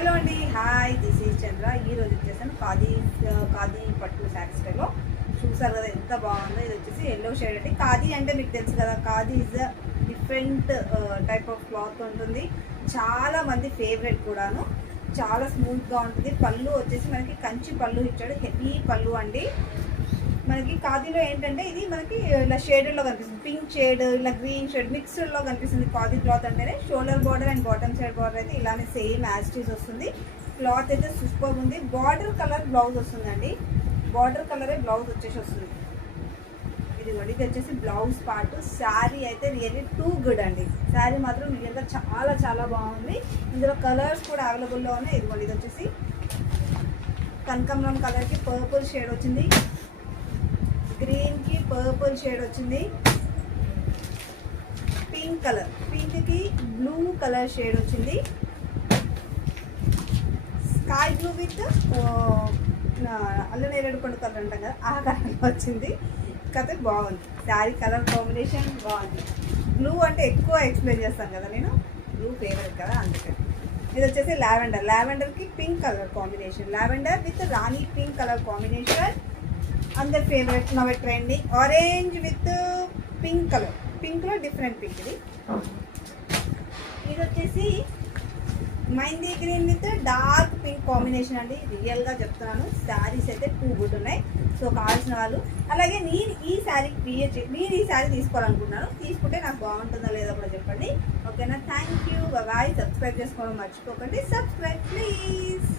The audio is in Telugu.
హలో అండి, హాయ్, దిస్ ఈజ్ చంద్ర. ఈరోజు వచ్చేసాను ఖాదీ పట్టు శారీస్ లో. చూసారు కదా ఎంత బాగుందో. ఇది వచ్చేసి ఎల్లో షేడ్ అండి. ఖాదీ అంటే మీకు తెలుసు కదా, khadi is different type of cloth ఉంటుంది. చాలా మంది ఫేవరెట్ కూడాను. చాలా స్మూత్గా ఉంటుంది. పళ్ళు వచ్చేసి మనకి కంచి పళ్ళు ఇచ్చాడు, హెవీ పళ్ళు అండి. మనకి ఖాదీలో ఏంటంటే ఇది మనకి ఇలా షేడెడ్లో కనిపిస్తుంది. పింక్ షేడ్, ఇలా గ్రీన్ షేడ్ మిక్స్డ్లో కనిపిస్తుంది. ఖాదీ క్లాత్ అంటేనే shoulder border and bottom side border అయితే ఇలానే సేమ్ యాస్టీస్ వస్తుంది. క్లాత్ అయితే సూపర్ ఉంది. బార్డర్ కలర్ బ్లౌజ్ వస్తుందండి. బార్డర్ కలరే బ్లౌజ్ వచ్చేసి వస్తుంది. ఇది వచ్చేసి బ్లౌజ్ పార్ట్. శారీ అయితే రియల్లీ టూ గుడ్ అండి. శారీ మాత్రం రియల్గా చాలా చాలా బాగుంది. ఇందులో కలర్స్ కూడా అవైలబుల్లో ఉన్నాయి. ఇది వచ్చేసి కనకాంబరం కలర్కి పర్పుల్ షేడ్ వచ్చింది, గ్రీన్కి పర్పుల్ షేడ్ వచ్చింది, పింక్ కలర్, పింక్కి బ్లూ కలర్ షేడ్ వచ్చింది, స్కై బ్లూ విత్ అల్లనేరేడు పండు కలర్ అంటాం కదా, ఆ కలర్ వచ్చింది. కథ బాగుంది. శారీ కలర్ కాంబినేషన్ బాగుంది. బ్లూ అంటే ఎక్కువ ఎక్స్ప్లెయిన్ చేస్తాను కదా నేను, బ్లూ ఫేవరెట్ కదా అందుకని. ఇది వచ్చేసి లావెండర్, లావెండర్కి pink colour combination, lavender with రాణి పింక్ కలర్ కాంబినేషన్. అందరి favourite now trending orange with pink colour. పింక్లో డిఫరెంట్ పింక్. ఇది వచ్చేసి mehndi green with dark pink combination అండి. రియల్గా చెప్తున్నాను, శారీస్ అయితే టూ గుడ్ ఉన్నాయి. సో కావాల్సిన వాళ్ళు, అలాగే నేను ఈ శారీ తీసుకోవాలనుకున్నాను. తీసుకుంటే నాకు బాగుంటుందో లేదో కూడా చెప్పండి. ఓకేనా? Thank you, bye. సబ్స్క్రైబ్ చేసుకోవడం మర్చిపోకండి. Subscribe please.